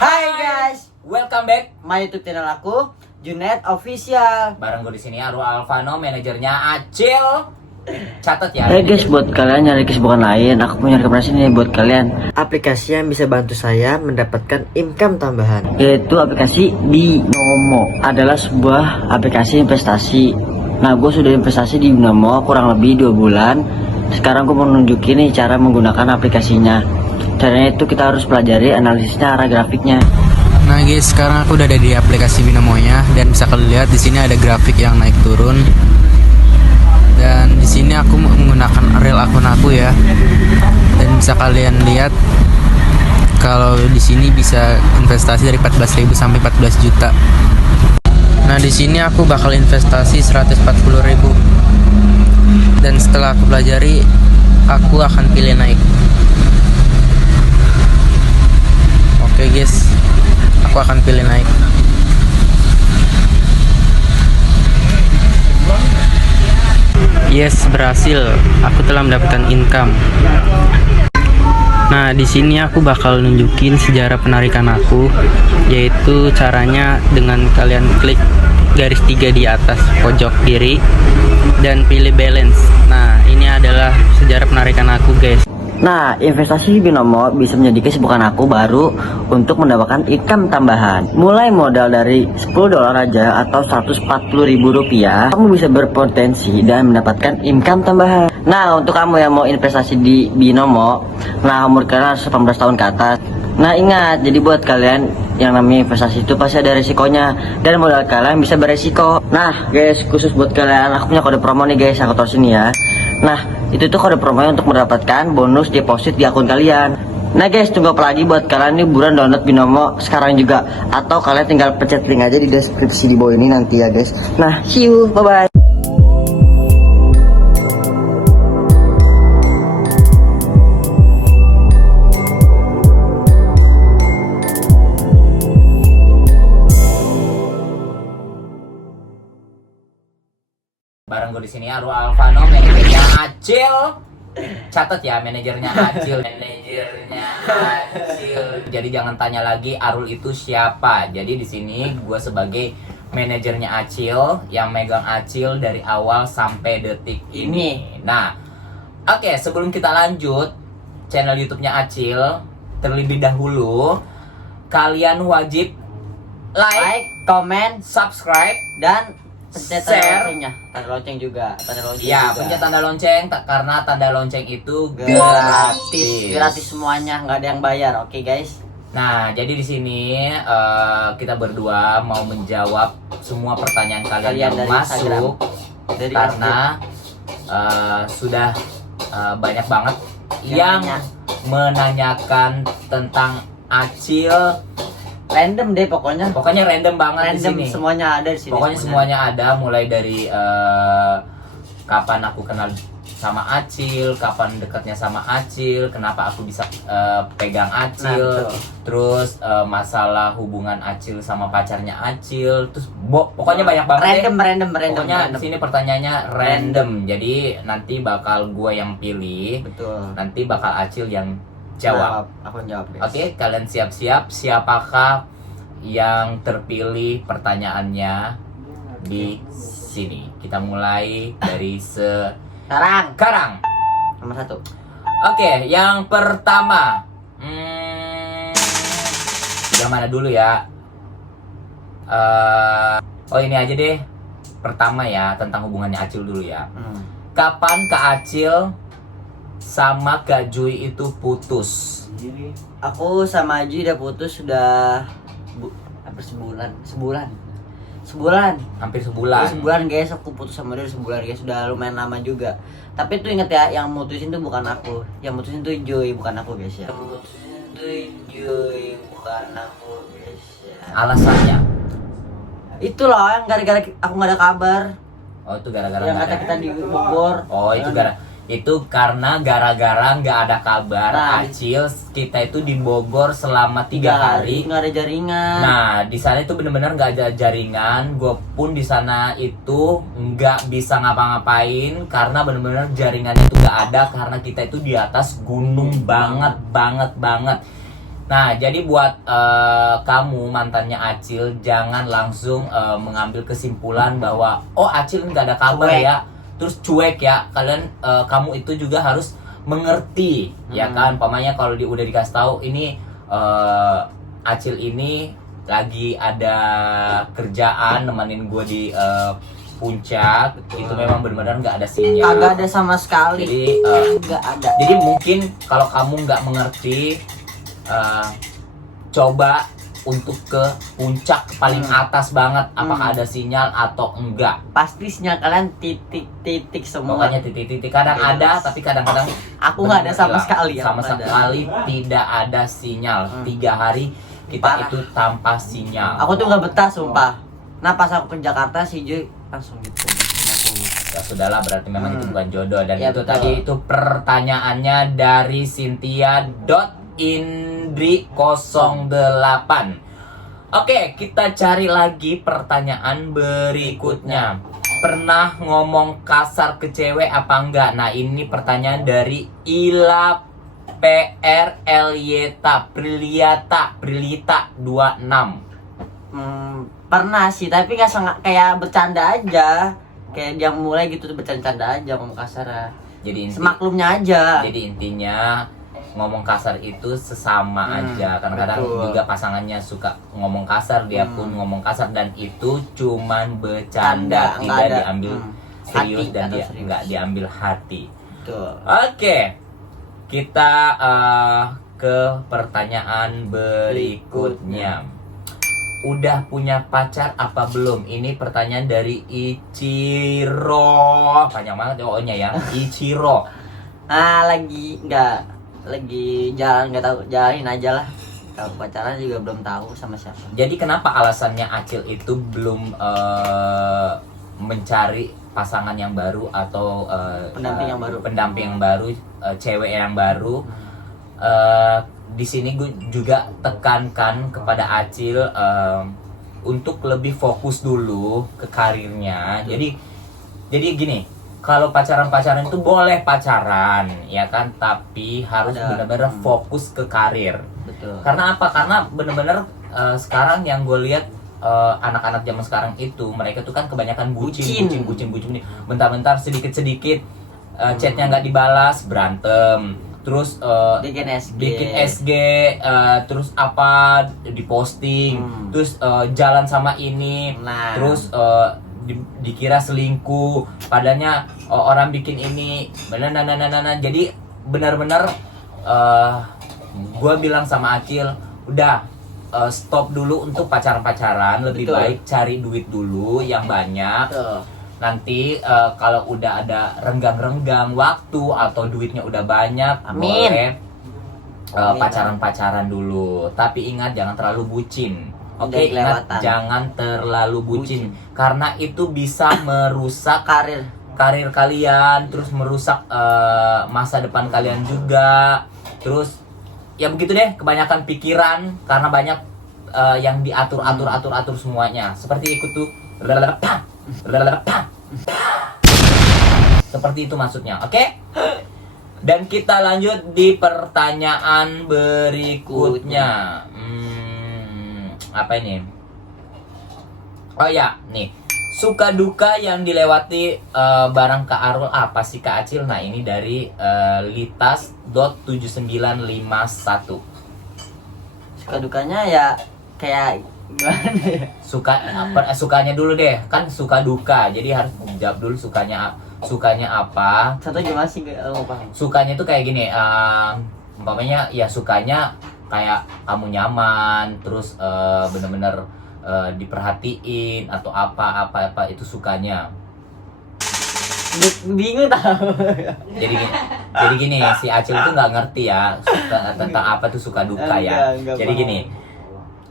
Hai guys, welcome back my YouTube channel aku, Junet Official. bareng gue di sini Arul Alvano, manajernya Acil. Catat ya. Hey guys, buat kalian nyari kesibukan lain, aku punya rekomendasi nih buat kalian. Aplikasi yang bisa bantu saya mendapatkan income tambahan, yaitu aplikasi Binomo. Adalah sebuah aplikasi investasi. Nah, gue sudah investasi di Binomo kurang lebih 2 bulan. Sekarang gue mau nunjukin nih cara menggunakan aplikasinya. Caranya itu kita harus pelajari analisisnya, arah grafiknya. Nah guys, sekarang aku udah ada di aplikasi Binomo-nya dan bisa kalian lihat di sini ada grafik yang naik turun. Dan di sini aku menggunakan real akun aku ya. Dan bisa kalian lihat kalau di sini bisa investasi dari 14.000 sampai 14 juta. Nah, di sini aku bakal investasi 140.000. Dan setelah aku pelajari, aku akan pilih naik. Oke guys, aku akan pilih naik. Yes, berhasil. Aku telah mendapatkan income. Nah, di sini aku bakal nunjukin sejarah penarikan aku, yaitu caranya dengan kalian klik garis 3 di atas pojok kiri dan pilih balance. Nah, ini adalah sejarah penarikan aku, guys. Nah, investasi di Binomo bisa menjadi kesibukan aku baru untuk mendapatkan income tambahan. Mulai modal dari $10 aja atau Rp140.000, kamu bisa berpotensi dan mendapatkan income tambahan. Nah, untuk kamu yang mau investasi di Binomo, nah umur kalian harus 18 tahun ke atas. Nah, ingat, jadi buat kalian yang namanya investasi itu pasti ada resikonya dan modal kalian bisa beresiko. Nah, guys, khusus buat kalian aku punya kode promo nih guys, aku taruh sini ya. Nah, itu tuh kode promonya untuk mendapatkan bonus deposit di akun kalian. Nah guys, tunggu apa lagi buat kalian nih buruan download Binomo sekarang juga. Atau kalian tinggal pencet link aja di deskripsi di bawah ini nanti ya guys. Nah, see you, bye-bye. Bareng gue di sini Arul Alvano, manajernya Acil. Catat ya, manajernya Acil. Manajernya Acil. Jadi jangan tanya lagi Arul itu siapa. Jadi di sini gue sebagai manajernya Acil yang megang Acil dari awal sampai detik ini. Nah, oke, sebelum kita lanjut channel YouTube-nya Acil, terlebih dahulu kalian wajib like, comment, subscribe, dan pencet tanda share. loncengnya. Tanda lonceng juga, tanda lonceng Ya, juga. pencet tanda lonceng karena tanda lonceng itu Gratis, gratis semuanya, nggak ada yang bayar. Oke guys. Nah, jadi di sini kita berdua mau menjawab semua pertanyaan kalian yang dari Instagram. masuk Dari karena sudah banyak banget yang nanya. menanyakan tentang Acil. Random deh pokoknya. Pokoknya random banget di Random sini. semuanya ada di sini. Pokoknya semuanya ada, mulai dari kapan aku kenal sama Acil, kapan dekatnya sama Acil, kenapa aku bisa pegang Acil, Nah, terus masalah hubungan Acil sama pacarnya Acil, terus pokoknya banyak banget. Random. Pokoknya di sini pertanyaannya random. Jadi nanti bakal gua yang pilih, Betul. nanti bakal Acil yang jawab. Aku jawab guys. Oke, kalian siap-siap. Siapakah yang terpilih pertanyaannya di sini? Kita mulai dari sekarang. Nomor 1. Oke, yang pertama. Yang mana dulu ya? Oh, ini aja deh. Pertama ya, tentang hubungannya Acil dulu ya. Kapan Kak Acil sama Kak Jui itu putus? Aku sama Aji udah putus sudah hampir sebulan. Hampir sebulan. Sebulan guys, aku putus sama dia sebulan guys, sudah lumayan lama juga. Tapi tuh inget ya, yang mutusin tuh bukan aku, yang mutusin tuh Joy, bukan aku guys ya. Yang mutusin tuh Joy, bukan aku guys ya. Alasannya? Itu loh yang gara-gara aku nggak ada kabar. Oh, itu gara-gara Yang nggak kata ada. kita di Bogor. Oh, itu karena gara-gara nggak ada kabar. Nah, Acil kita itu di Bogor selama 3 hari. nggak ada jaringan. Nah, di sana itu benar-benar nggak ada jaringan. Gue pun di sana itu nggak bisa ngapa-ngapain karena benar-benar jaringannya itu nggak ada karena kita itu di atas gunung banget. Nah, jadi buat kamu mantannya Acil, jangan langsung mengambil kesimpulan bahwa oh Acil nggak ada kabar Cuek. ya, terus cuek ya. Kalian kamu itu juga harus mengerti, ya kan? Pamannya kalau udah dikasih tahu ini Acil ini lagi ada kerjaan nemenin gue di puncak, itu memang benar-benar nggak ada sinyal. Kagak ada sama sekali. Jadi Nggak ada. jadi mungkin kalau kamu nggak mengerti, coba untuk ke puncak paling atas banget, apakah ada sinyal atau enggak. Pasti sinyal kalian titik-titik semua. Pokoknya titik-titik, kadang ada, tapi kadang-kadang Aku nggak ada sama hilang. sekali. Sama Aku nggak ada. sekali tidak ada sinyal. 3 hari kita Parah. itu tanpa sinyal. Aku tuh nggak betah sumpah. Nah pas aku ke Jakarta si Joy langsung gitu. Ya sudahlah, berarti memang itu bukan jodoh. Dan Ya, itu betul. tadi itu pertanyaannya dari Cynthia.indri08. Oke, kita cari lagi pertanyaan berikutnya. Pernah ngomong kasar ke cewek apa enggak? Nah, ini pertanyaan dari Ila PRLYTA Prilita 26. Pernah sih, tapi nggak kayak bercanda aja. Kayak dia mulai gitu tuh bercanda aja ngomong kasar. Jadi Semaklumnya aja. Jadi intinya ngomong kasar itu sesama aja. Kadang-kadang betul. juga pasangannya suka ngomong kasar, dia pun ngomong kasar, dan itu cuman bercanda, Tanda, nggak tidak ada. diambil serius Hati dan atau dia serius. nggak diambil hati. Tuh. Oke, kita ke pertanyaan berikutnya. Udah punya pacar apa belum? Ini pertanyaan dari Ichiro. Panjang banget O-nya ya. Ichiro. Lagi jalan, nggak tahu, jalanin aja lah. Kalau pacaran juga belum tahu sama siapa. Jadi kenapa alasannya Acil itu belum mencari pasangan yang baru atau pendamping yang baru, cewek yang baru? Di sini gue juga tekankan kepada Acil untuk lebih fokus dulu ke karirnya. Jadi gini, kalau pacaran itu boleh pacaran, ya kan, tapi harus benar-benar fokus ke karir. Betul. Karena apa? Karena benar-benar sekarang yang gue lihat anak-anak zaman sekarang itu mereka tuh kan kebanyakan bucin. Bentar-bentar sedikit-sedikit chatnya nggak dibalas, berantem. Terus bikin SG, terus apa diposting, terus jalan sama ini, Nah. terus dikira selingkuh, padahal orang bikin ini, jadi benar-benar gue bilang sama Acil, udah stop dulu untuk pacaran, lebih Betul. baik cari duit dulu yang banyak. Tuh. Nanti kalau udah ada renggang-renggang waktu atau duitnya udah banyak, Amin. boleh pacaran dulu. Tapi ingat jangan terlalu bucin. Oke, ingat kelewatan. jangan terlalu bucin. Karena itu bisa merusak karir kalian, terus merusak masa depan kalian juga. Terus ya begitu deh, kebanyakan pikiran karena banyak yang diatur semuanya. Seperti ikut tuh. Seperti itu maksudnya, oke? Dan kita lanjut di pertanyaan berikutnya. Apa ini? Oh ya, nih. Suka duka yang dilewati bareng Kak Arul apa sih Kak Acil? Nah, ini dari litas.7951. Suka dukanya ya kayak gimana ya? Sukanya dulu deh, kan suka duka, jadi harus jawab dulu sukanya apa. Satu gimana sih, gak paham. Sukanya itu kayak gini, umpamanya ya sukanya kayak kamu nyaman, terus bener-bener diperhatiin atau apa itu sukanya. Bingung tau. Jadi gini, si Acil itu nggak ngerti ya tentang apa tuh suka duka ya. Enggak Jadi paham. gini,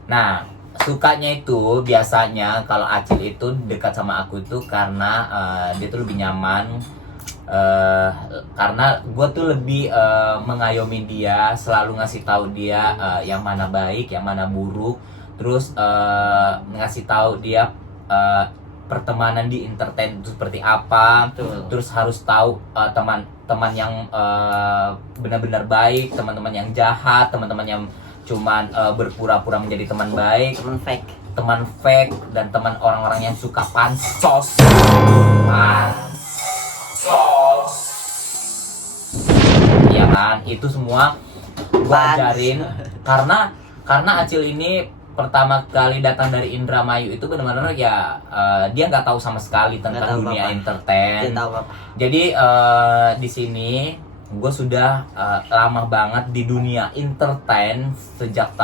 nah sukanya itu biasanya kalau Acil itu dekat sama aku itu karena dia tuh lebih nyaman, karena gue tuh lebih mengayomi dia, selalu ngasih tahu dia yang mana baik, yang mana buruk, terus ngasih tahu dia pertemanan di entertain itu seperti apa. Betul. Terus harus tahu teman-teman yang benar-benar baik, teman-teman yang jahat, teman-teman yang cuman berpura-pura menjadi teman baik, Temen fake. dan teman orang-orang yang suka pansos. Iya kan, itu semua gua ajarin karena Acil ini pertama kali datang dari Indramayu itu benar-benar ya dia nggak tahu sama sekali tentang dunia entertain. Jadi di sini gue sudah lama banget di dunia entertain sejak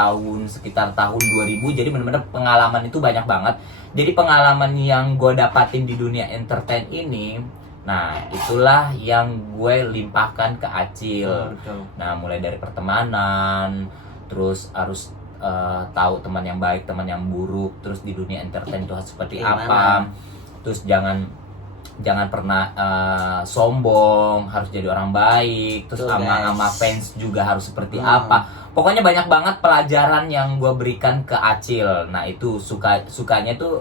sekitar tahun 2000. Jadi benar-benar pengalaman itu banyak banget. Jadi pengalaman yang gue dapatin di dunia entertain ini, nah itulah yang gue limpahkan ke Acil. Nah mulai dari pertemanan, terus harus tahu teman yang baik, teman yang buruk, terus di dunia entertain itu seperti apa, terus jangan pernah sombong, harus jadi orang baik, terus sama fans juga harus seperti apa. Pokoknya banyak banget pelajaran yang gue berikan ke Acil. Nah itu sukanya tuh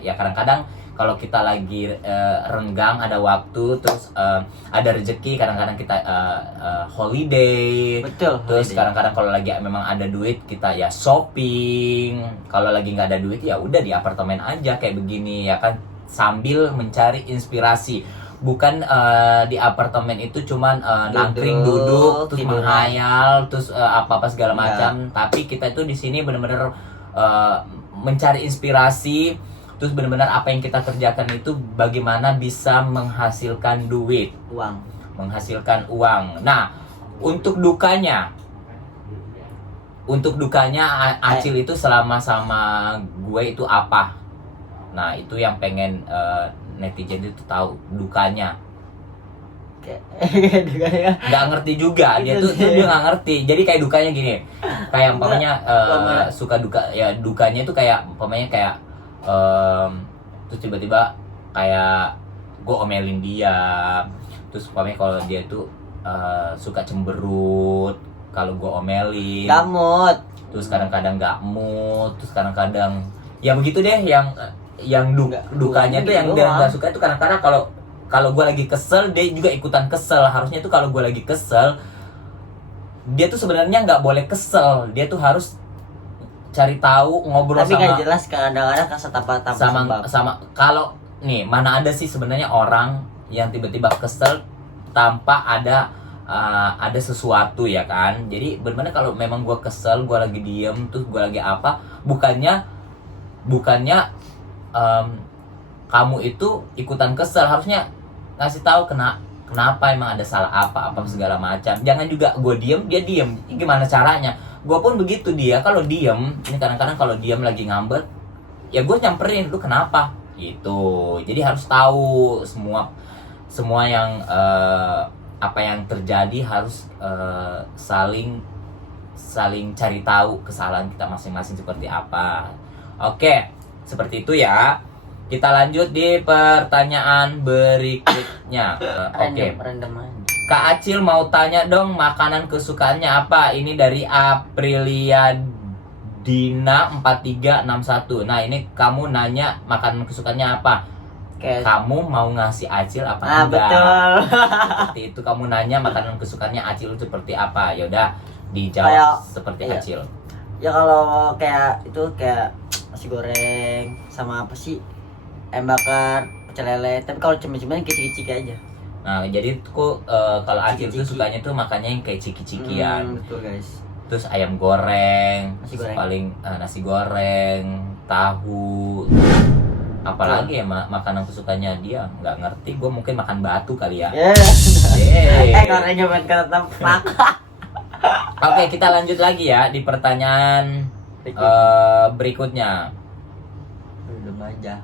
ya kadang-kadang kalau kita lagi renggang, ada waktu, terus ada rezeki, kadang-kadang kita holiday. Terus kadang-kadang kalau lagi memang ada duit, kita ya shopping. Kalau lagi nggak ada duit, ya udah di apartemen aja kayak begini ya kan, sambil mencari inspirasi. Bukan di apartemen itu cuman nangkring, duduk, terus menghayal, terus apa-apa segala macam. Tapi kita itu di sini benar-benar mencari inspirasi. Terus benar-benar apa yang kita kerjakan itu bagaimana bisa menghasilkan uang. Nah, untuk dukanya Acil itu selama sama gue itu apa? Nah, itu yang pengen netizen itu tahu dukanya. Nggak ngerti juga, dia nggak ngerti. Jadi kayak dukanya gini, kayak umpamanya suka duka ya, dukanya itu kayak umpamanya kayak terus tiba-tiba kayak gue omelin dia, terus umpamanya kalau dia tuh suka cemberut kalau gue omelin, terus kadang-kadang gak mood, terus kadang-kadang ya begitu deh. Yang dukanya tuh yang dia nggak suka itu kadang-kadang kalau gue lagi kesel, dia juga ikutan kesel. Harusnya tuh kalau gue lagi kesel, dia tuh sebenarnya nggak boleh kesel, dia tuh harus cari tahu, ngobrol tapi sama. nggak jelas kadang-kadang kasar sama kalau nih, mana ada sih sebenarnya orang yang tiba-tiba kesel tanpa ada sesuatu ya kan. Jadi benar-benar kalau memang gue kesel, gue lagi diem, terus gue lagi apa, bukannya kamu itu ikutan kesel, harusnya ngasih tahu kenapa, emang ada salah apa segala macam. Jangan juga gue diem, dia diem. Gimana caranya? Gue pun begitu. Dia kalau diem, ini kadang-kadang kalau diem lagi ngambek, ya gue nyamperin, lu kenapa? Gitu. Jadi harus tahu semua yang apa yang terjadi, harus saling cari tahu kesalahan kita masing-masing seperti apa. Oke, seperti itu ya. Kita lanjut di pertanyaan berikutnya. Oke. Kak Acil mau tanya dong, makanan kesukaannya apa? Ini dari Aprilia Dina 4361. Nah, ini kamu nanya makanan kesukaannya apa? Kamu mau ngasih Acil apa enggak? Betul. Seperti itu, kamu nanya makanan kesukaannya Acil seperti apa? Ya udah, dijawab seperti Acil. Ya kalau kayak itu kayak nasi goreng sama apa sih? Ayam bakar, pecel lele. Tapi kalau cemilan kicik-kicik aja. Nah, jadi tuh kalau Acil tuh sukanya tuh makannya yang kayak ciki-cikian. Betul, guys. Terus ayam goreng, paling nasi goreng, tahu. Apalagi ya makanan kesukaannya dia nggak ngerti. Gue mungkin makan batu kali ya. Gorengnya buat ketempak. Oke, kita lanjut lagi ya di pertanyaan berikutnya. Belum aja.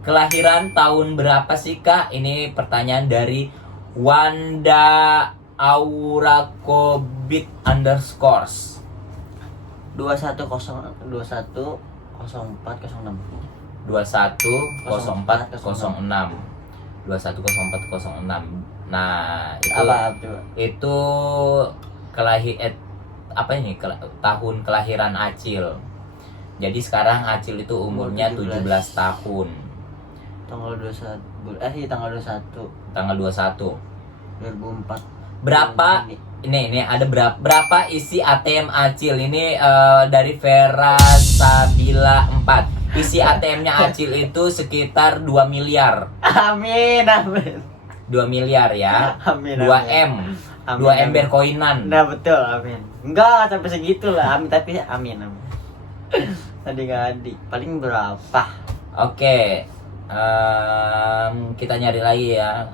Kelahiran tahun berapa sih Kak? Ini pertanyaan dari Wanda Aurakobit _. 210406 Nah, itu tahun kelahiran Acil. Jadi sekarang Acil itu umurnya 17 tahun. Tanggal 21. Tanggal 21. 2004. Berapa Ini ada berapa isi ATM Acil? Ini dari Vera Sabila 4. Isi ATM-nya Acil itu sekitar 2 miliar. Amin, amin. 2 miliar ya. Amin, 2 M. Amin, 2 amin. ember koinan. Nah betul, amin. Enggak sampai segitu lah, amin, tapi amin, amin. Tadi nggak adik, paling berapa? Oke, kita nyari lagi ya.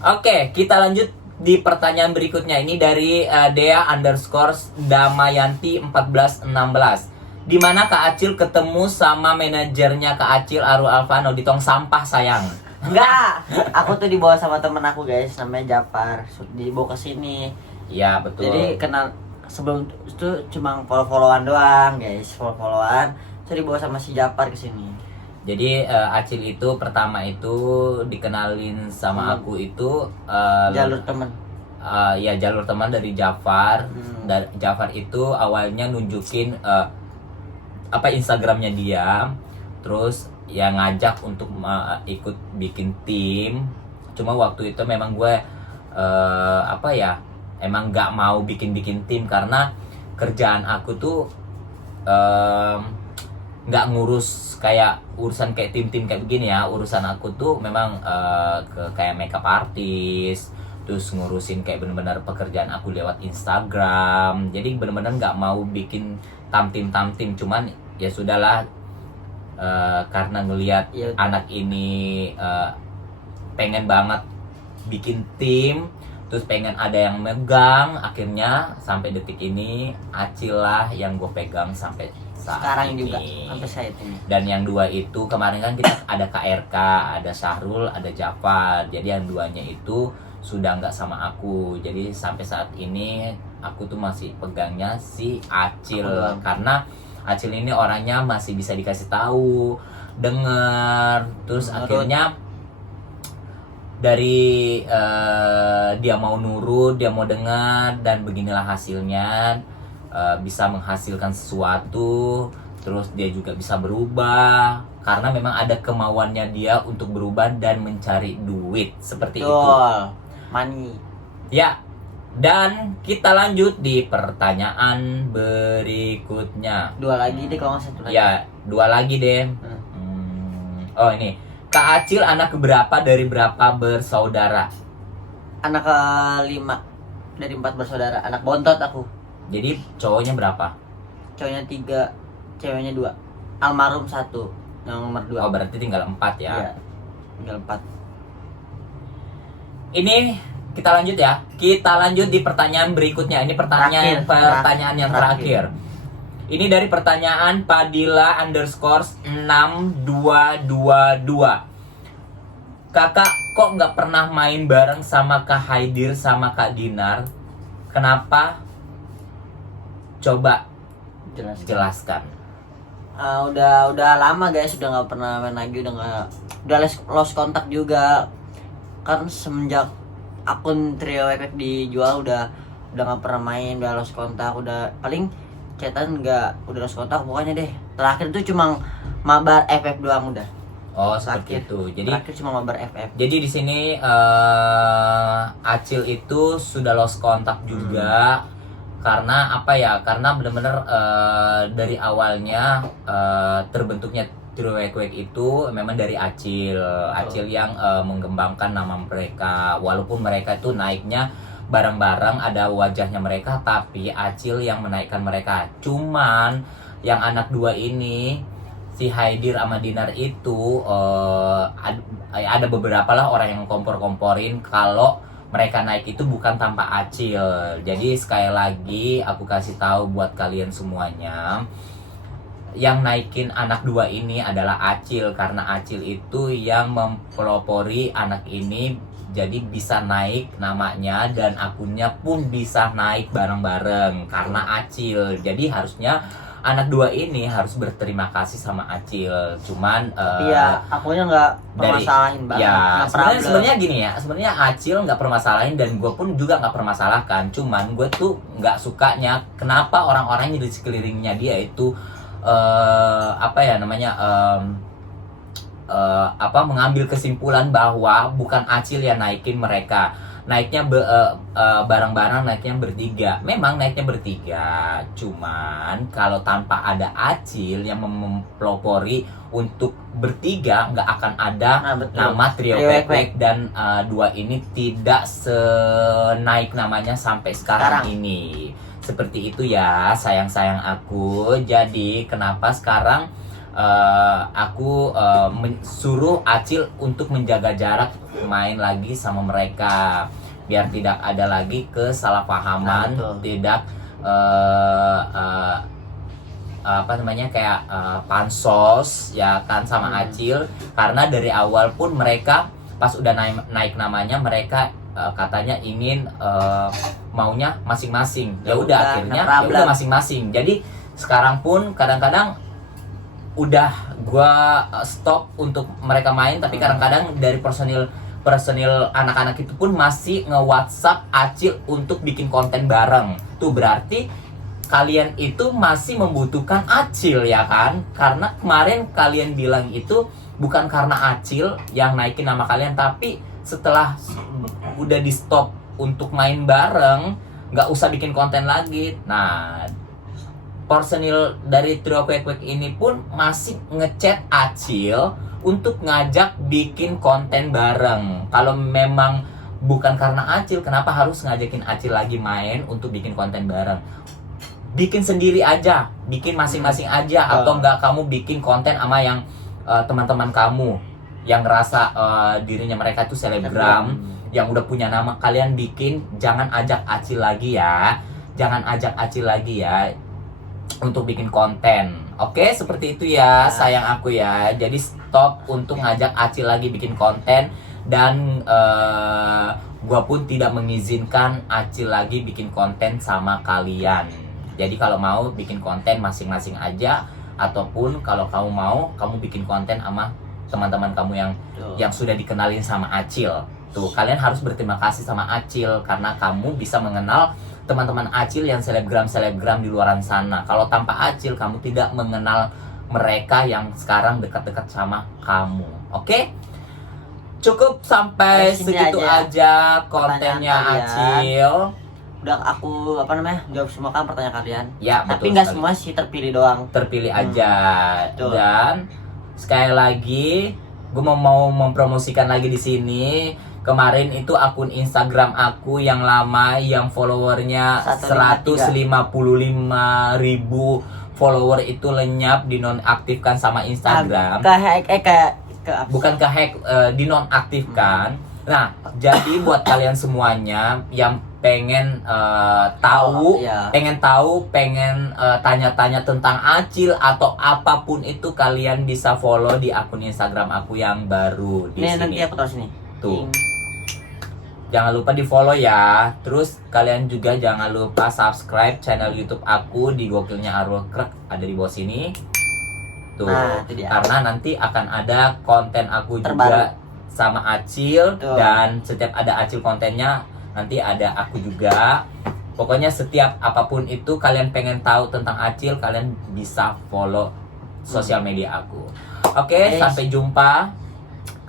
Oke, kita lanjut di pertanyaan berikutnya. Ini dari Dea_Damayanti 1416. Di mana Kak Acil ketemu sama manajernya Kak Acil, Arul Alvano, di tong sampah sayang. Enggak, aku tuh dibawa sama temen aku guys, namanya Jafar. Dibawa ke sini. Iya betul. Jadi kenal sebelum itu cuma follow-followan doang guys, follow-followan. Terus dibawa sama si Jafar ke sini. Jadi Acil itu pertama itu dikenalin sama aku itu Jalur temen. Ya jalur teman dari Jafar. Dan Jafar itu awalnya nunjukin Instagramnya dia, terus ya ngajak untuk ikut bikin tim. Cuma waktu itu memang gue emang nggak mau bikin tim karena kerjaan aku tuh nggak ngurus kayak urusan kayak tim kayak begini ya. Urusan aku tuh memang kayak makeup artist, terus ngurusin kayak bener-bener pekerjaan aku lewat Instagram. Jadi bener-bener nggak mau bikin tim. Cuman ya sudahlah, karena ngelihat Ya, anak ini pengen banget bikin tim, terus pengen ada yang megang, akhirnya sampai detik ini Acil lah yang gue pegang sampai saat Sekarang ini. juga sampai saat ini. Dan yang dua itu kemarin kan kita ada KRK, ada Syahrul, ada Jafar. Jadi yang duanya itu sudah nggak sama aku. Jadi sampai saat ini aku tuh masih pegangnya si Acil, karena Acil ini orangnya masih bisa dikasih tahu, denger, terus akhirnya dari dia mau nurut, dia mau dengar, dan beginilah hasilnya. Bisa menghasilkan sesuatu, terus dia juga bisa berubah karena memang ada kemauannya dia untuk berubah dan mencari duit seperti itu. Money. Ya, dan kita lanjut di pertanyaan berikutnya. 2 lagi deh kalau nggak satu lagi. Ya, 2 lagi deh. Oh ini, Kak Acil anak berapa dari berapa bersaudara? Anak ke-5 dari 4 bersaudara. Anak bontot aku. Jadi cowoknya berapa? Cowoknya 3, ceweknya 2. Almarhum 1, yang nomor 2. Oh berarti tinggal 4 ya. Iya. Tinggal 4. Ini kita lanjut ya. Kita lanjut di pertanyaan berikutnya. Ini pertanyaan yang terakhir. Ini dari pertanyaan Padilla_6222. Kakak kok nggak pernah main bareng sama Kak Haidir sama Kak Dinar? Kenapa? Coba jelaskan. Udah lama guys, udah nggak pernah main lagi, udah lost kontak juga. Kan semenjak akun Trio Efek dijual udah nggak pernah main, udah lost kontak, udah paling chatan udah lost kontak pokoknya deh. Terakhir tuh cuma mabar FF doang udah. Oh seperti itu. Jadi terakhir cuma mabar FF. Jadi di sini Acil itu sudah lost kontak juga. Karena apa ya? Karena benar-benar dari awalnya terbentuknya Trio Wek itu memang dari Acil yang mengembangkan nama mereka. Walaupun mereka itu naiknya bareng-bareng, ada wajahnya mereka, tapi Acil yang menaikkan mereka. Cuman yang anak 2 ini, si Haidir sama Dinar itu ada beberapa lah orang yang kompor-komporin kalau mereka naik itu bukan tanpa Acil. Jadi sekali lagi aku kasih tahu buat kalian semuanya, yang naikin anak 2 ini adalah Acil, karena Acil itu yang mempelopori anak ini jadi bisa naik namanya dan akunnya pun bisa naik bareng-bareng karena Acil. Jadi harusnya anak 2 ini harus berterima kasih sama Acil. Cuman iya, akunya nggak permasalahin banget. Ya, sebenarnya gini ya. Sebenarnya Acil nggak permasalahin dan gue pun juga nggak permasalahkan. Cuman gue tuh nggak sukanya kenapa orang-orang di sekelilingnya dia itu mengambil kesimpulan bahwa bukan Acil yang naikin mereka. naiknya bareng-bareng, naiknya bertiga. Memang naiknya bertiga, cuman kalau tanpa ada Acil yang mempelopori untuk bertiga, nggak akan ada nama trio Kwek dan dua ini tidak senaik namanya sampai sekarang ini. Seperti itu ya, sayang-sayang aku. Jadi kenapa sekarang aku suruh Acil untuk menjaga jarak main lagi sama mereka, biar tidak ada lagi kesalahpahaman, tidak apa namanya kayak pansos ya kan sama Acil. Karena dari awal pun mereka pas udah naik namanya, mereka katanya ingin maunya masing-masing. Ya udah akhirnya ya udah masing-masing. Jadi sekarang pun kadang-kadang udah gua stop untuk mereka main, tapi kadang-kadang dari personil anak-anak itu pun masih nge-WhatsApp Acil untuk bikin konten bareng. Tuh berarti kalian itu masih membutuhkan Acil ya kan? Karena kemarin kalian bilang itu bukan karena Acil yang naikin nama kalian, tapi setelah udah di stop untuk main bareng, nggak usah bikin konten lagi. Nah, personil dari trio Kwek ini pun masih ngechat Acil untuk ngajak bikin konten bareng. Kalau memang bukan karena Acil, kenapa harus ngajakin Acil lagi main untuk bikin konten bareng? Bikin sendiri aja, bikin masing-masing aja, atau enggak kamu bikin konten sama yang teman-teman kamu yang ngerasa dirinya mereka tuh selebgram, yang udah punya nama, kalian bikin. Jangan ajak Acil lagi ya, jangan ajak Acil lagi ya untuk bikin konten. Oke, seperti itu ya, sayang aku ya. Jadi stop untuk ngajak Acil lagi bikin konten. Dan gua pun tidak mengizinkan Acil lagi bikin konten sama kalian. Jadi kalau mau bikin konten masing-masing aja, ataupun kalau kamu mau, kamu bikin konten sama teman-teman kamu yang sudah dikenalin sama Acil. Tuh, kalian harus berterima kasih sama Acil karena kamu bisa mengenal teman-teman Acil yang selebgram di luaran sana. Kalau tanpa Acil, kamu tidak mengenal mereka yang sekarang dekat-dekat sama kamu. Oke? Cukup sampai segitu aja kontennya Acil. Udah aku jawab semua kan pertanyaan kalian. Ya, tapi nggak semua sih, terpilih doang. Terpilih aja. Dan sekali lagi, gue mau mempromosikan lagi di sini. Kemarin itu akun Instagram aku yang lama, yang followernya 155.000 follower itu lenyap, dinonaktifkan sama Instagram. Bukan kehack, dinonaktifkan. Nah, jadi buat kalian semuanya yang pengen pengen tanya-tanya tentang Acil atau apapun itu, kalian bisa follow di akun Instagram aku yang baru di sini. Nanti aku taruh sini. Tuh. Jangan lupa di follow ya. Terus kalian juga jangan lupa subscribe channel YouTube aku di Gokilnya Arul Krek, ada di bawah sini. Tuh. Karena nanti akan ada konten aku juga sama Acil. Dan setiap ada Acil kontennya, nanti ada aku juga. Pokoknya setiap apapun itu kalian pengen tahu tentang Acil, kalian bisa follow sosial media aku. Oke, sampai jumpa.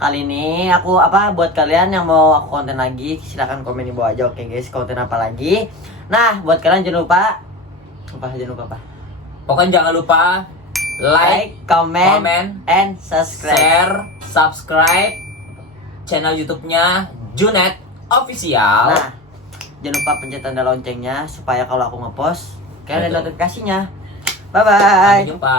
Kali ini aku buat kalian yang mau aku konten lagi, silahkan komen di bawah aja. Oke guys, konten apa lagi? Nah, buat kalian jangan lupa Pokoknya jangan lupa like, comment, and subscribe. Share, subscribe channel YouTube-nya Junet Official. Nah, jangan lupa pencet tanda loncengnya supaya kalau aku ngepost kalian ada notifikasinya. Bye bye. Sampai jumpa.